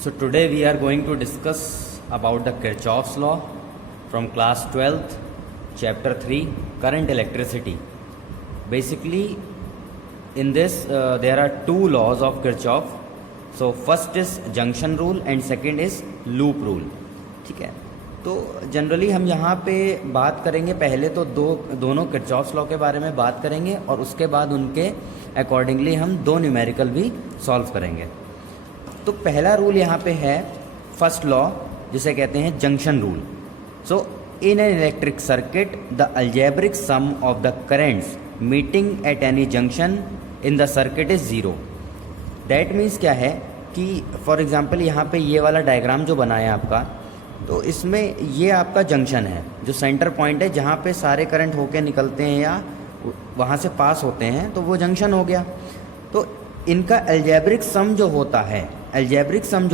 So today we are going to discuss about the Kirchhoff's law from class 12th, chapter 3, current electricity. Basically, in this there are two laws of Kirchhoff. So first is junction rule and second is loop rule. ठीक है, तो generally हम यहाँ पे बात करेंगे पहले तो दोनों किरचॉफ्स लॉ के बारे में बात करेंगे और उसके बाद उनके अकॉर्डिंगली हम दो न्यूमेरिकल भी सॉल्व करेंगे। तो पहला रूल यहाँ पे है फर्स्ट लॉ, जिसे कहते हैं junction rule. So in an electric circuit the algebraic sum of the currents meeting at any junction in the circuit is zero. That means क्या है कि फॉर एग्जांपल यहाँ पे ये वाला डायग्राम जो बना है आपका, तो इसमें ये आपका जंक्शन है, जो सेंटर पॉइंट है जहाँ पे सारे करंट होके निकलते हैं या वहाँ से पास होते हैं, तो वो जंक्शन हो गया। तो इनका अलजेब्रिक सम जो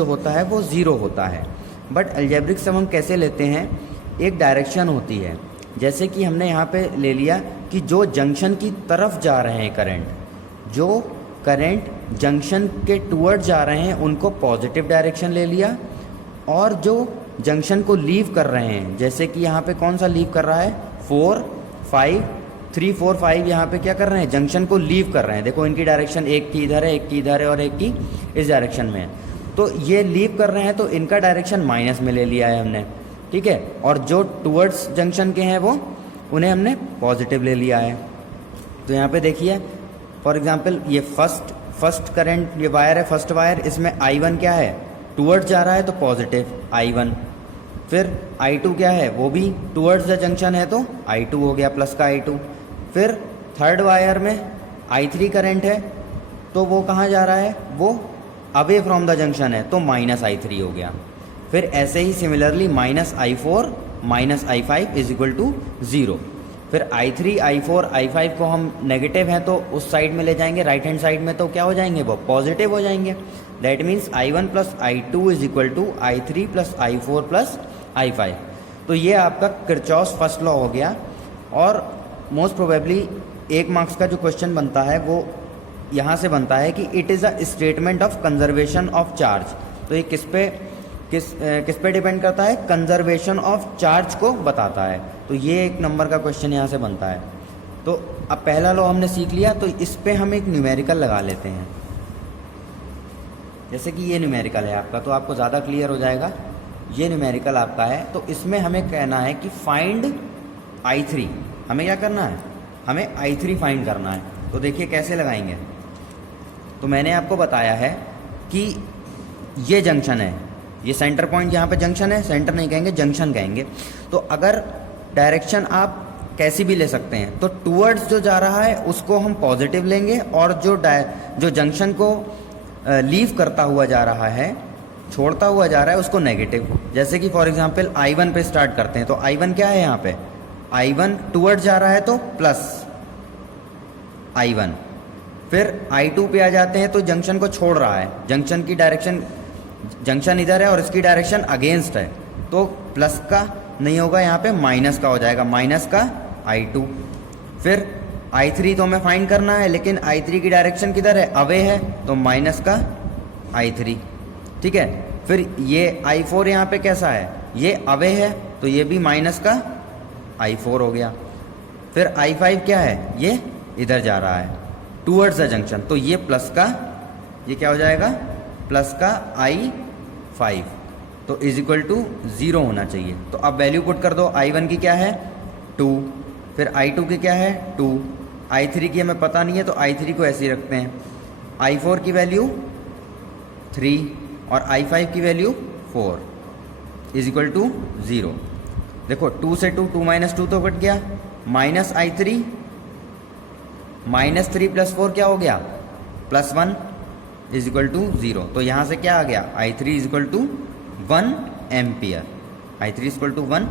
होता है वो ज़ीरो होता है। बट अलजेब्रिक सम हम कैसे लेते हैं, एक डायरेक्शन होती है। जैसे कि हमने यहाँ पे ले लिया कि जो जंक्शन की तरफ जा रहे हैं करंट, जो करंट जंक्शन के टूवर्ड जा रहे हैं उनको पॉजिटिव डायरेक्शन ले लिया, और जो जंक्शन को लीव कर रहे हैं, जैसे कि यहाँ पे कौन सा लीव कर रहा है, 4, 5, 3, 4, 5 यहाँ पे क्या कर रहे हैं, जंक्शन को लीव कर रहे हैं। देखो इनकी डायरेक्शन एक की इधर है, एक की इधर है और एक की इस डायरेक्शन में है। तो ये लीव कर रहे हैं तो इनका डायरेक्शन माइनस में ले लिया है हमने, ठीक है। और जो टूवर्ड्स जंक्शन के हैं वो उन्हें हमने पॉजिटिव ले लिया है। तो यहाँ पे देखिए फॉर एग्जाम्पल ये फर्स्ट करंट, ये वायर है, फर्स्ट वायर, इसमें I1 क्या है, टूवर्ड्स जा रहा है तो पॉजिटिव I1। फिर I2 क्या है, वो भी टूवर्ड्स द जंक्शन है तो I2 हो गया, प्लस का I2। फिर थर्ड वायर में I3 करंट है तो वो कहाँ जा रहा है, वो अवे फ्रॉम द जंक्शन है तो माइनस I3 हो गया। फिर ऐसे ही similarly minus I4 minus I5 is equal to zero. फिर I3, I4, I5 को हम नेगेटिव हैं तो उस साइड में ले जाएंगे, राइट हैंड साइड में तो क्या हो जाएंगे, वो पॉजिटिव हो जाएंगे। That means I1 plus I2 is equal to I3 plus I4 plus I5। तो ये आपका किरचॉफ्स फर्स्ट लॉ हो गया। और मोस्ट प्रोबेबली 1 मार्क्स का जो क्वेश्चन बनता है वो यहाँ से बनता है कि it is a statement of conservation of charge. तो ये किस पे डिपेंड करता है, कंजर्वेशन ऑफ चार्ज को बताता है। तो ये 1 नंबर का क्वेश्चन यहाँ से बनता है। तो अब पहला लॉ हमने सीख लिया, तो इस पे हम एक न्यूमेरिकल लगा लेते हैं। जैसे कि ये न्यूमेरिकल है आपका, तो आपको ज़्यादा क्लियर हो जाएगा। ये न्यूमेरिकल आपका है, तो इसमें हमें कहना है कि फाइंड I3। हमें क्या करना है, हमें I3 फाइंड करना है। तो देखिए कैसे लगाएंगे। तो मैंने आपको बताया है कि ये जंक्शन है, ये सेंटर पॉइंट यहाँ पे जंक्शन है, सेंटर नहीं कहेंगे, जंक्शन कहेंगे। तो अगर डायरेक्शन आप कैसी भी ले सकते हैं, तो टूवर्ड्स जो जा रहा है उसको हम पॉजिटिव लेंगे, और जो जंक्शन को लीव करता हुआ जा रहा है, छोड़ता हुआ जा रहा है, उसको नेगेटिव। जैसे कि फॉर एग्जांपल I1 पे स्टार्ट करते हैं। तो I1 क्या है, यहाँ पे I1 टूवर्ड्स जा रहा है तो प्लस I1। फिर I2 पे आ जाते हैं तो जंक्शन को छोड़ रहा है, जंक्शन की डायरेक्शन, जंक्शन इधर है और इसकी डायरेक्शन अगेंस्ट है, तो प्लस का नहीं होगा, यहाँ पे माइनस का हो जाएगा, माइनस का I2। फिर I3 तो हमें फाइंड करना है, लेकिन I3 की डायरेक्शन किधर है, अवे है, तो माइनस का I3, ठीक है। फिर ये I4 यहाँ पे कैसा है, ये अवे है, तो ये भी माइनस का I4 हो गया। फिर I5 क्या है, ये इधर जा रहा है टूवर्ड्स द जंक्शन, तो ये प्लस का, ये क्या हो जाएगा, प्लस का I5, तो इज इक्वल टू ज़ीरो होना चाहिए। तो अब वैल्यू पुट कर दो। I1 की क्या है, 2, फिर I2 की क्या है, 2, I3 की हमें पता नहीं है तो I3 को ऐसे ही रखते हैं। I4 की वैल्यू 3 और I5 की value 4 is equal to zero. देखो 2 से 2 माइनस 2 तो कट गया, माइनस I3, माइनस 3 प्लस 4 क्या हो गया, plus 1 is equal to zero. तो यहाँ से क्या आ गया, I3 is equal to 1 ampere, I3 is equal to 1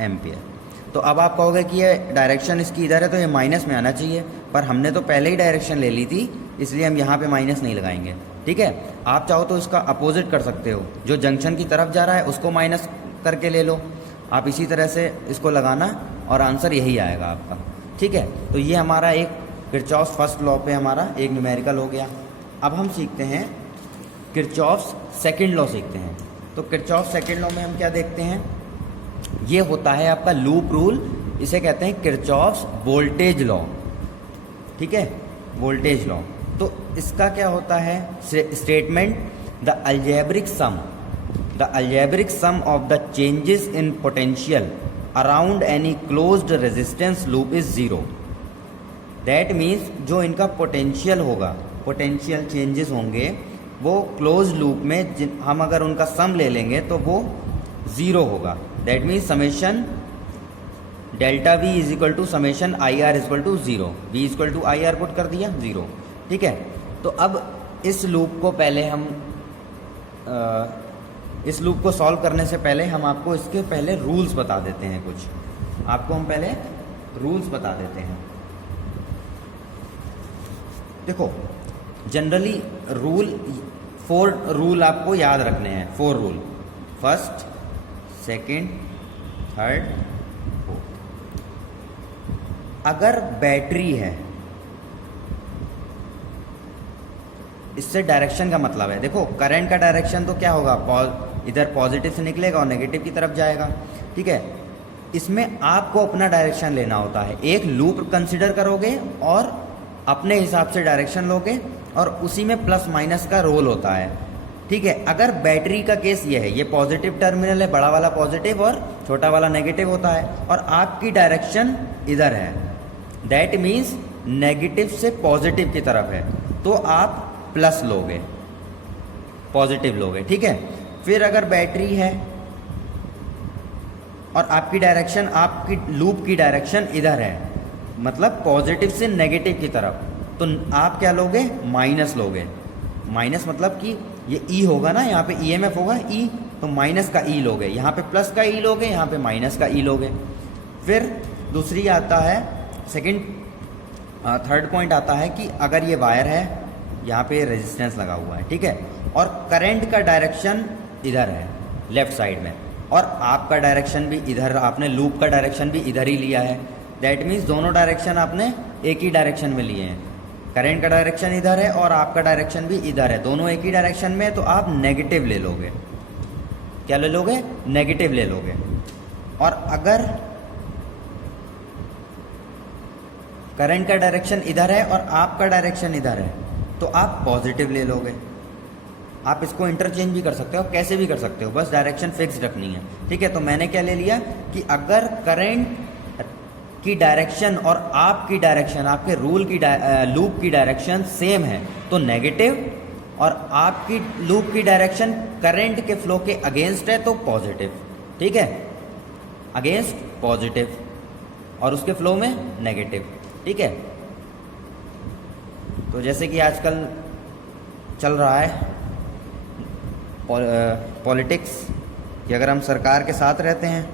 ampere. तो अब आप कहोगे कि ये डायरेक्शन इसकी इधर है तो ये माइनस में आना चाहिए, पर हमने तो पहले ही डायरेक्शन ले ली थी, इसलिए हम यहाँ पे माइनस नहीं लगाएंगे, ठीक है। आप चाहो तो इसका अपोजिट कर सकते हो, जो जंक्शन की तरफ जा रहा है उसको माइनस करके ले लो। आप इसी तरह से इसको लगाना और आंसर यही आएगा आपका, ठीक है। तो ये हमारा एक किरचॉफ्स फर्स्ट लॉ पे हमारा एक न्यूमेरिकल हो गया। अब हम सीखते हैं किरचॉफ्स सेकंड लॉ सीखते हैं। तो किरचॉफ सेकंड लॉ में हम क्या देखते हैं, ये होता है आपका लूप रूल, इसे कहते हैं किरचॉफ्स वोल्टेज लॉ। ठीक है, वोल्टेज लॉ। तो इसका क्या होता है statement, the algebraic sum of the changes in potential around any closed resistance loop is zero. That means जो इनका पोटेंशियल होगा, पोटेंशियल चेंजेस होंगे वो क्लोज लूप में हम अगर उनका सम ले लेंगे तो वो ज़ीरो होगा। That means summation delta V is equal to summation I R is equal to zero, V is equal to I R put कर दिया ज़ीरो। ठीक है, तो अब इस लूप को पहले हम इस लूप को सॉल्व करने से पहले हम आपको इसके पहले रूल्स बता देते हैं। कुछ आपको हम पहले रूल्स बता देते हैं। देखो जनरली फोर रूल आपको याद रखने हैं, 4 rule, first, second, third, fourth. अगर बैटरी है, इससे डायरेक्शन का मतलब है, देखो करंट का डायरेक्शन तो क्या होगा, इधर पॉजिटिव से निकलेगा और नेगेटिव की तरफ जाएगा। ठीक है, इसमें आपको अपना डायरेक्शन लेना होता है। एक लूप कंसिडर करोगे और अपने हिसाब से डायरेक्शन लोगे और उसी में प्लस माइनस का रोल होता है। ठीक है, अगर बैटरी का केस ये है, ये पॉजिटिव टर्मिनल है, बड़ा वाला पॉजिटिव और छोटा वाला नेगेटिव होता है, और आपकी डायरेक्शन इधर है, दैट मीन्स नेगेटिव से पॉजिटिव की तरफ है, तो आप प्लस लोगे, पॉजिटिव लोगे। ठीक है, फिर अगर बैटरी है और आपकी डायरेक्शन, आपकी लूप की डायरेक्शन इधर है, मतलब पॉजिटिव से नेगेटिव की तरफ, तो आप क्या लोगे, माइनस लोगे। माइनस मतलब कि ये ई होगा ना, यहाँ पे ईएमएफ होगा ई, तो माइनस का ई लोगे, यहाँ पे प्लस का ई लोगे, यहाँ पे माइनस का ई लोगे। फिर दूसरी आता है थर्ड पॉइंट आता है कि अगर ये वायर है, यहाँ पे रेजिस्टेंस लगा हुआ है, ठीक है, और करंट का डायरेक्शन इधर है लेफ्ट साइड में, और आपका डायरेक्शन भी इधर, आपने लूप का डायरेक्शन भी इधर ही लिया है, दैट मीन्स दोनों डायरेक्शन आपने एक ही डायरेक्शन में लिए हैं। करंट का डायरेक्शन इधर है और आपका डायरेक्शन भी इधर है, दोनों एक ही डायरेक्शन में है, तो आप नेगेटिव ले लोगे। क्या ले लोगे, नेगेटिव ले लोगे। और अगर करंट का डायरेक्शन इधर है और आपका डायरेक्शन इधर है, तो आप पॉजिटिव ले लोगे। आप इसको इंटरचेंज भी कर सकते हो, कैसे भी कर सकते हो, बस डायरेक्शन फिक्स रखनी है। ठीक है, तो मैंने क्या ले लिया कि अगर करंट की डायरेक्शन और आपकी डायरेक्शन, आपके लूप की डायरेक्शन सेम है तो नेगेटिव, और आपकी लूप की डायरेक्शन करंट के फ्लो के अगेंस्ट है तो पॉजिटिव। ठीक है, अगेंस्ट पॉजिटिव और उसके फ्लो में नेगेटिव। ठीक है, तो जैसे कि आजकल चल रहा है पॉलिटिक्स कि अगर हम सरकार के साथ रहते हैं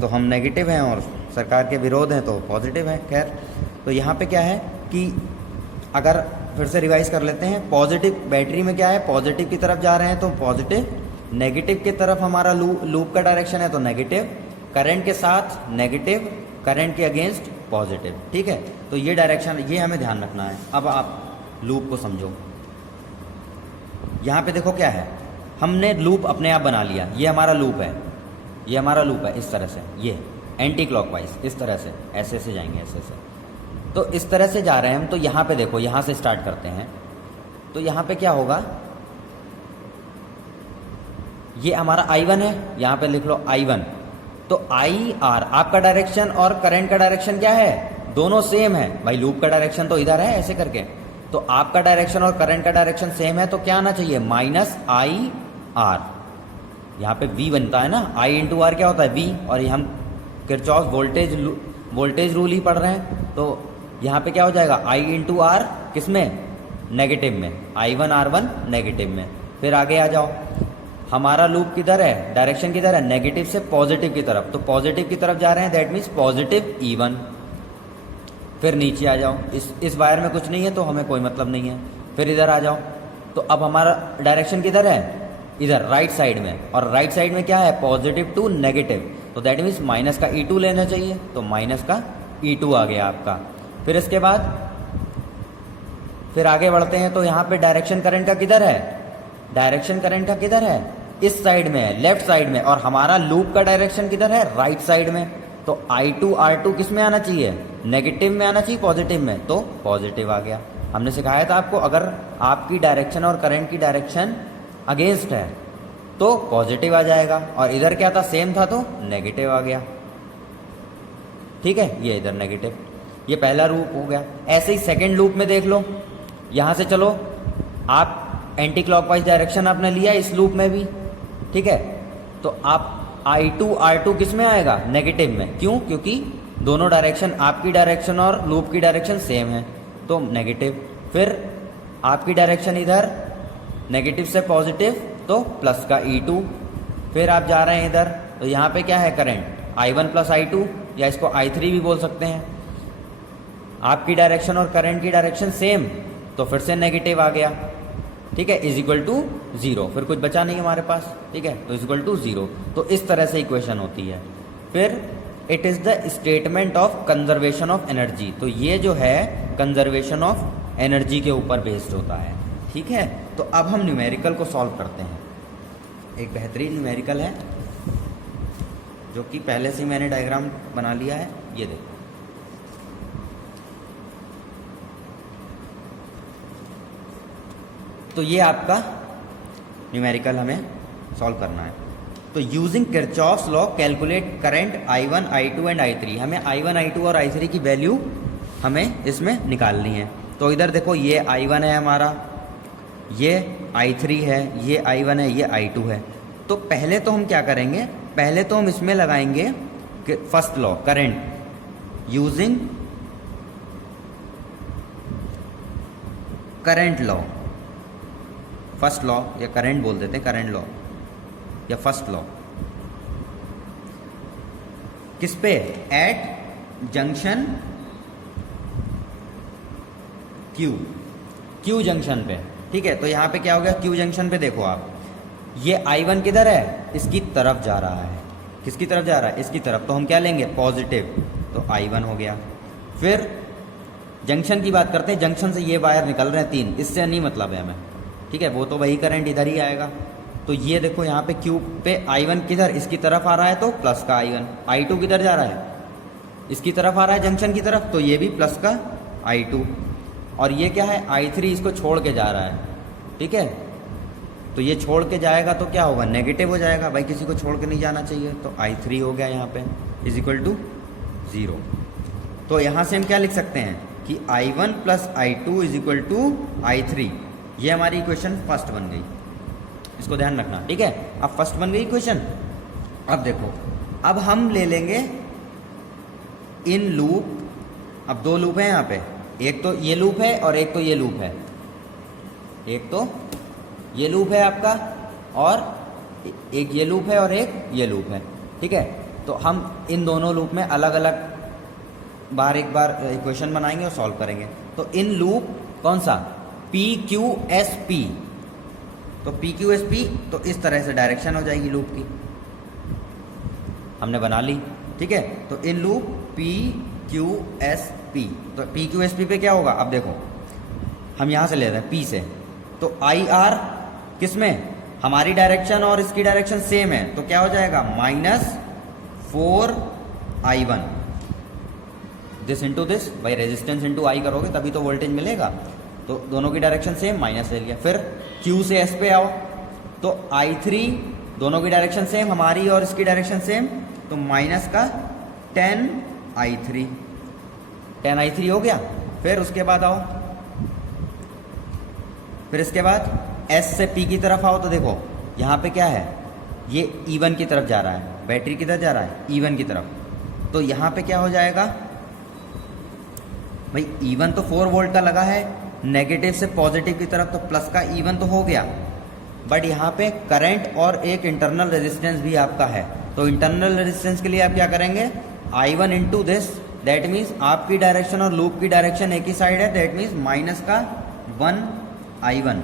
तो हम नेगेटिव हैं और सरकार के विरोध हैं तो पॉजिटिव हैं। खैर, तो यहाँ पे क्या है कि अगर फिर से रिवाइज कर लेते हैं, पॉजिटिव बैटरी में क्या है, पॉजिटिव की तरफ जा रहे हैं तो पॉजिटिव, नेगेटिव की तरफ हमारा लूप का डायरेक्शन है तो नेगेटिव, करंट के साथ नेगेटिव, करंट के अगेंस्ट पॉजिटिव। ठीक है, तो ये डायरेक्शन, ये हमें ध्यान रखना है। अब आप लूप को समझो। यहाँ पे देखो क्या है, हमने लूप अपने आप बना लिया, ये हमारा लूप है, ये हमारा लूप है, इस तरह से, ये एंटी क्लॉकवाइज, इस तरह से, ऐसे से जाएंगे, ऐसे से, तो इस तरह से जा रहे हैं हम। तो यहाँ पे देखो, यहाँ से स्टार्ट करते हैं, तो यहाँ पे क्या होगा, ये हमारा I1 है, यहाँ पे लिख लो I1, तो IR आपका डायरेक्शन और करंट का डायरेक्शन क्या है, दोनों सेम है भाई, लूप का डायरेक्शन तो इधर है ऐसे करके, तो आपका डायरेक्शन और करंट का डायरेक्शन सेम है, तो क्या आना चाहिए, माइनस IR। यहाँ पे V बनता है ना, I इंटू आर क्या होता है V, और ये हम किरचॉफ वोल्टेज रूल ही पढ़ रहे हैं, तो यहाँ पे क्या हो जाएगा, I इंटू आर किस में, नेगेटिव में, I1 R1 नेगेटिव में। फिर आगे आ जाओ, हमारा लूप किधर है, डायरेक्शन किधर है, नेगेटिव से पॉजिटिव की तरफ, तो पॉजिटिव की तरफ जा रहे हैं, दैट मीन्स पॉजिटिव E1। फिर नीचे आ जाओ, इस वायर में कुछ नहीं है तो हमें कोई मतलब नहीं है। फिर इधर आ जाओ, तो अब हमारा डायरेक्शन किधर है, इधर राइट साइड में, और राइट साइड में क्या है, पॉजिटिव टू नेगेटिव, तो दैट मीन्स माइनस का E2 लेना चाहिए, तो माइनस का E2 आ गया आपका। फिर इसके बाद फिर आगे बढ़ते हैं, तो यहाँ पे डायरेक्शन करंट का किधर है, डायरेक्शन करंट का किधर है, इस साइड में है, लेफ्ट साइड में, और हमारा लूप का डायरेक्शन किधर है, राइट साइड में। तो I2 R2 किस में आना चाहिए, नेगेटिव में आना चाहिए, पॉजिटिव में, तो पॉजिटिव आ गया। हमने सिखाया था आपको, अगर आपकी डायरेक्शन और करंट की डायरेक्शन अगेंस्ट है तो पॉजिटिव आ जाएगा, और इधर क्या था, सेम था तो नेगेटिव आ गया। ठीक है, ये इधर नेगेटिव। ये पहला लूप हो गया। ऐसे ही सेकंड लूप में देख लो, यहाँ से चलो, आप एंटी क्लॉकवाइज डायरेक्शन आपने लिया इस लूप में भी, ठीक है, तो आप I2 R2 किस में आएगा, नेगेटिव में। क्यों, क्योंकि दोनों डायरेक्शन, आपकी डायरेक्शन और लूप की डायरेक्शन सेम है, तो नेगेटिव। फिर आपकी डायरेक्शन इधर नेगेटिव से पॉजिटिव, तो प्लस का E2। फिर आप जा रहे हैं इधर, तो यहाँ पे क्या है, करंट I1 प्लस I2, या इसको I3 भी बोल सकते हैं। आपकी डायरेक्शन और करंट की डायरेक्शन सेम, तो फिर से नेगेटिव आ गया। ठीक है, इज इक्वल टू 0, फिर कुछ बचा नहीं हमारे पास। ठीक है, तो इज इक्वल टू 0। तो इस तरह से इक्वेशन होती है। फिर it is the statement of conservation of energy, तो ये जो है कंजर्वेशन ऑफ एनर्जी के ऊपर बेस्ड होता है। ठीक है, तो अब हम न्यूमेरिकल को सॉल्व करते हैं। एक बेहतरीन न्यूमेरिकल है जो कि पहले से मैंने डायग्राम बना लिया है, ये देखो। तो ये आपका न्यूमेरिकल हमें सॉल्व करना है। तो using Kirchhoff's law calculate current I1 I2 and I3। हमें I1 I2 और I3 की वैल्यू हमें इसमें निकालनी है। तो इधर देखो, ये I1 है हमारा, ये I3 है, ये I1 है, ये I2 है। तो पहले तो हम क्या करेंगे, पहले तो हम इसमें लगाएंगे first law, current using current law, first law या करंट बोल देते हैं, करंट लॉ या फर्स्ट लॉ। किस पे, एट जंक्शन क्यू जंक्शन पे। ठीक है, तो यहां पे क्या हो गया, क्यू जंक्शन पे देखो आप, ये I1 किधर है, इसकी तरफ जा रहा है। किसकी तरफ जा रहा है, इसकी तरफ, तो हम क्या लेंगे, पॉजिटिव, तो I1 हो गया। फिर जंक्शन की बात करते हैं, जंक्शन से ये वायर निकल रहे हैं 3, इससे नहीं मतलब है हमें। ठीक है, वो तो वही करंट इधर ही आएगा। तो ये देखो यहाँ पे क्यू पे I1 किधर, इसकी तरफ आ रहा है, तो प्लस का I1। I2 किधर जा रहा है, इसकी तरफ आ रहा है, जंक्शन की तरफ, तो ये भी प्लस का I2। और ये क्या है, I3 इसको छोड़ के जा रहा है। ठीक है, तो ये छोड़ के जाएगा तो क्या होगा, नेगेटिव हो जाएगा। भाई किसी को छोड़ के नहीं जाना चाहिए, तो I3 हो गया यहाँ पे, इज इक्वल टू 0। तो यहाँ से हम क्या लिख सकते हैं कि I1 plus I2 is equal to I3। ये हमारी इक्वेशन फर्स्ट बन गई, इसको ध्यान रखना। ठीक है, अब फर्स्ट बन गई इक्वेशन। अब देखो, अब हम ले लेंगे इन लूप, अब दो लूप है यहाँ पे, एक तो ये लूप है और एक तो ये लूप है। एक तो ये लूप है आपका, और एक ये लूप है और एक ये लूप है। ठीक है, तो हम इन दोनों लूप में अलग अलग बार एक बार इक्वेशन बनाएंगे और सॉल्व करेंगे। तो इन लूप कौन सा, PQSP, तो PQSP, तो इस तरह से डायरेक्शन हो जाएगी लूप की, हमने बना ली। ठीक है, तो इन लूप PQSP, तो PQSP पे क्या होगा, अब देखो हम यहाँ से ले रहे हैं P से, तो IR किस में, हमारी डायरेक्शन और इसकी डायरेक्शन सेम है, तो क्या हो जाएगा, -4I1 दिस इंटू दिस। भाई रेजिस्टेंस इंटू I करोगे तभी तो वोल्टेज मिलेगा, तो दोनों की डायरेक्शन सेम, माइनस ले लिया। फिर Q से S पे आओ, तो I3, दोनों की डायरेक्शन सेम, हमारी और इसकी डायरेक्शन सेम, तो माइनस का 10I3, 10I3 हो गया। फिर उसके बाद आओ, फिर इसके बाद S से P की तरफ आओ, तो देखो यहाँ पे क्या है, ये E1 की तरफ जा रहा है, बैटरी किधर जा रहा है, E1 की तरफ। तो यहाँ पे क्या हो जाएगा भाई, E1 तो 4 वोल्ट का लगा है, नेगेटिव से पॉजिटिव की तरफ, तो प्लस का E1 तो हो गया, बट यहाँ पे करंट और एक इंटरनल रेजिस्टेंस भी आपका है। तो इंटरनल रेजिस्टेंस के लिए आप क्या करेंगे, I1 into this, that means आपकी डायरेक्शन और लूप की डायरेक्शन एक ही साइड है, दैट मीन्स माइनस का 1I1।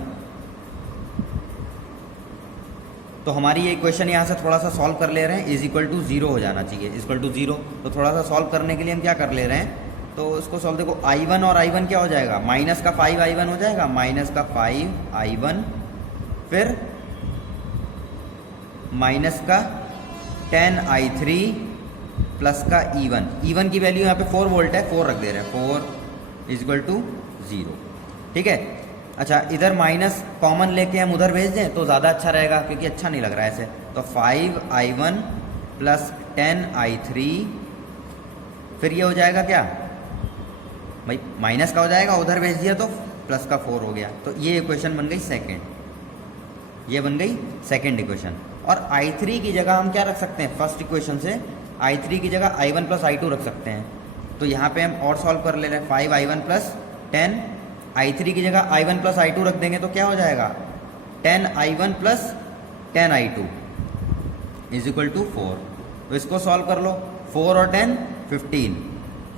तो हमारी ये इक्वेशन यहाँ से थोड़ा सा सॉल्व कर ले रहे हैं, इज इक्वल टू 0 हो जाना चाहिए, इज इक्वल टू 0। तो थोड़ा सा सॉल्व करने के लिए हम क्या कर ले रहे हैं, तो इसको सॉल्व देखो, I1 और I1 क्या हो जाएगा, माइनस का 5I1 हो जाएगा, माइनस का 5I1। फिर माइनस का 10i3 प्लस का E1 की वैल्यू यहाँ पे 4 वोल्ट है, 4 रख दे रहे हैं, 4 इज इक्वल टू 0। ठीक है, अच्छा इधर माइनस कॉमन लेके हम उधर भेज दें तो ज़्यादा अच्छा रहेगा, क्योंकि अच्छा नहीं लग रहा है ऐसे। तो 5i1 प्लस 10i3, फिर ये हो जाएगा क्या भाई, माइनस का हो जाएगा, उधर भेज दिया तो प्लस का 4 हो गया। तो ये इक्वेशन बन गई सेकेंड, ये बन गई सेकेंड इक्वेशन। और i3 की जगह हम क्या रख सकते हैं, फर्स्ट इक्वेशन से i3 की जगह i1 प्लस i2 रख सकते हैं। तो यहाँ पे हम और सॉल्व कर ले रहे हैं, 5i1 प्लस 10, i3 की जगह i1 प्लस i2 रख देंगे तो क्या हो जाएगा, 10i1 plus 10i2 is equal to 4। तो इसको सॉल्व कर लो, 4 और 10 15,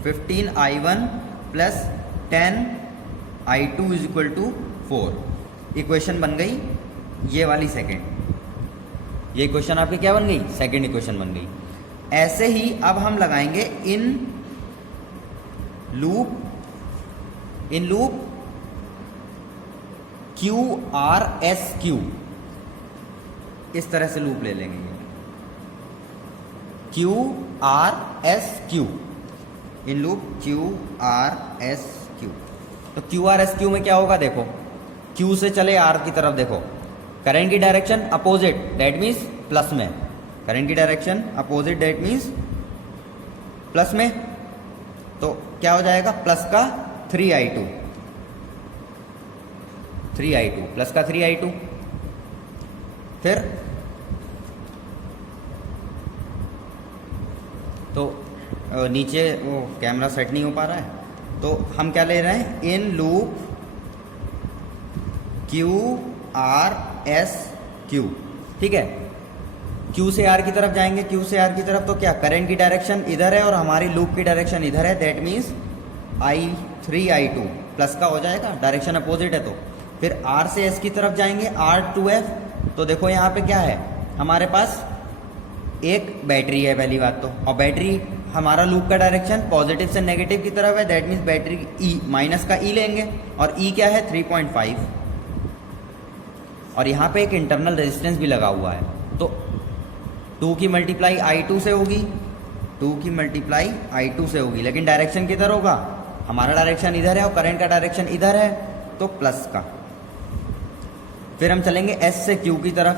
15i1 plus 10i2 is equal to 4। Equation बन गई ये वाली सेकेंड। ये इक्वेशन आपकी क्या बन गई, सेकेंड इक्वेशन बन गई। ऐसे ही अब हम लगाएंगे इन लूप QRSQ, इस तरह से लूप ले लेंगे ये QRSQ, इन लूप QRSQ। तो QRSQ में क्या होगा, देखो Q से चले R की तरफ, देखो करंट की direction opposite, that means plus में, करंट की direction opposite that means plus में। तो क्या हो जाएगा, प्लस का 3i2 प्लस का 3i2, फिर तो नीचे वो कैमरा सेट नहीं हो पा रहा है, तो हम क्या ले रहे हैं, इन लूप QRSQ। ठीक है, Q से R की तरफ जाएंगे, Q से R की तरफ, तो क्या करंट की डायरेक्शन इधर है और हमारी लूप की डायरेक्शन इधर है, दैट मीन्स i3i2 प्लस का हो जाएगा, डायरेक्शन अपोजिट है। तो फिर R से S की तरफ जाएंगे, R2F। तो देखो यहाँ पे क्या है, हमारे पास एक बैटरी है पहली बात तो, और बैटरी हमारा लूप का डायरेक्शन पॉजिटिव से नेगेटिव की तरफ है, that means battery E minus का E लेंगे, और E क्या है 3.5, और यहाँ पे एक इंटरनल रेजिस्टेंस भी लगा हुआ है। तो 2 की मल्टीप्लाई i2 से होगी, 2 की मल्टीप्लाई i2 से होगी, लेकिन डायरेक्शन किधर होगा, हमारा डायरेक्शन इधर है और करंट का डायरेक्शन इधर है, तो प्लस का। फिर हम चलेंगे S से Q की तरफ,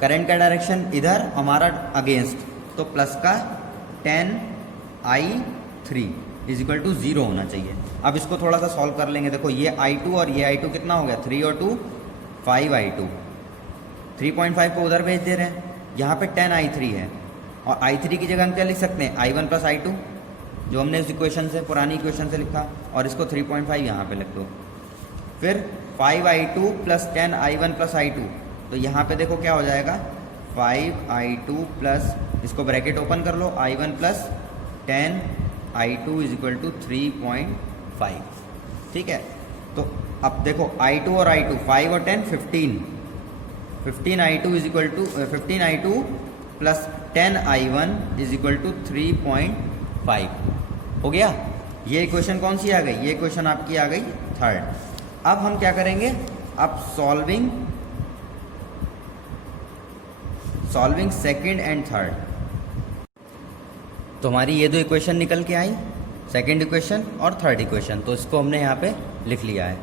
करंट का डायरेक्शन इधर, हमारा अगेंस्ट, तो प्लस का 10i3 इज इक्वल टू 0 होना चाहिए। अब इसको थोड़ा सा सॉल्व कर लेंगे, देखो ये i2 और ये i2 कितना हो गया, 3 और 2 5i2, 3.5 को उधर भेज दे रहे हैं, यहाँ पे 10i3 है, और i3 की जगह हम क्या लिख सकते हैं, i1 प्लस i2, जो हमने उस इक्वेशन से, पुरानी इक्वेशन से लिखा, और इसको 3.5 यहाँ पे लिख दो। फिर 5i2 plus 10i1 plus i2, तो यहाँ पे देखो क्या हो जाएगा, 5i2 प्लस, इसको ब्रैकेट ओपन कर लो, i1 plus 10i2 is equal to 3.5। ठीक है, तो अब देखो i2 और i2, 5 और 10 15i2 is equal to 15i2 plus 10i1 is equal to 3.5 हो गया। ये इक्वेशन कौन सी आ गई, ये इक्वेशन आपकी आ गई थर्ड। अब हम क्या करेंगे, अब सॉल्विंग सेकंड एंड थर्ड। तो हमारी ये दो इक्वेशन निकल के आई, सेकंड इक्वेशन और थर्ड इक्वेशन, तो इसको हमने यहाँ पे लिख लिया है।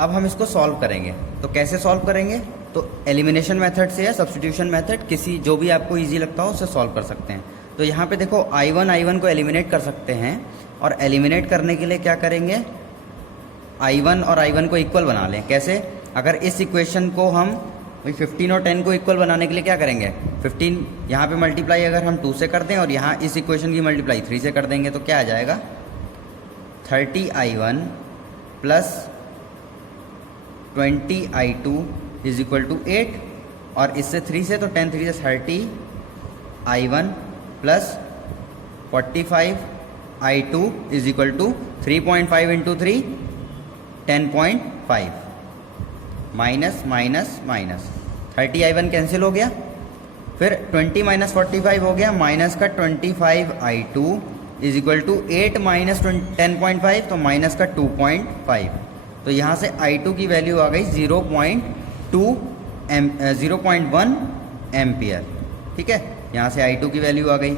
अब हम इसको सॉल्व करेंगे, तो कैसे सॉल्व करेंगे, तो एलिमिनेशन मेथड से या सब्स्टिट्यूशन मेथड, किसी जो भी आपको इजी लगता हो उससे सॉल्व कर सकते हैं। तो यहाँ पे देखो i1 को एलिमिनेट कर सकते हैं, और एलिमिनेट करने के लिए क्या करेंगे, i1 और i1 को इक्वल बना लें। कैसे, अगर इस इक्वेशन को हम 15 और 10 को इक्वल बनाने के लिए क्या करेंगे, 15 यहाँ पे मल्टीप्लाई अगर हम 2 से कर दें और यहाँ इस इक्वेशन की मल्टीप्लाई 3 से कर देंगे, तो क्या आ जाएगा, 30i1 plus 20i2 is equal to 8, और इससे 3 से, तो 10 3 से 30i1 plus 45i2 is equal to 3.5 into 3 10.5, minus minus minus 30i1 cancel हो गया, फिर 20 माइनस 45 हो गया, माइनस का 25i2 is equal to 8 minus 10.5, तो माइनस का 2.5। तो यहाँ से i2 की वैल्यू आ गई 0.2 0.1 एम्पियर। ठीक है, यहाँ से I2 की वैल्यू आ गई।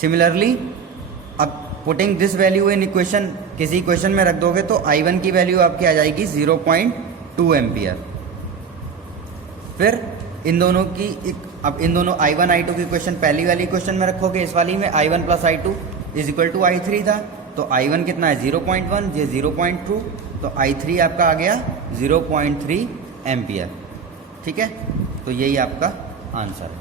सिमिलरली अब putting this value in equation, किसी इक्वेशन में रख दोगे तो I1 की वैल्यू आपकी आ जाएगी 0.2 एम्पियर। फिर इन दोनों की अब इन दोनों I1 I2 की इक्वेशन पहली वाली इक्वेशन में रखोगे, इस वाली में I1 plus I2 is equal to I3 था, तो I1 कितना है 0.1, ये 0.2, तो I3 आपका आ गया 0.3 एम्पियर। ठीक है, तो यही आपका आंसर है।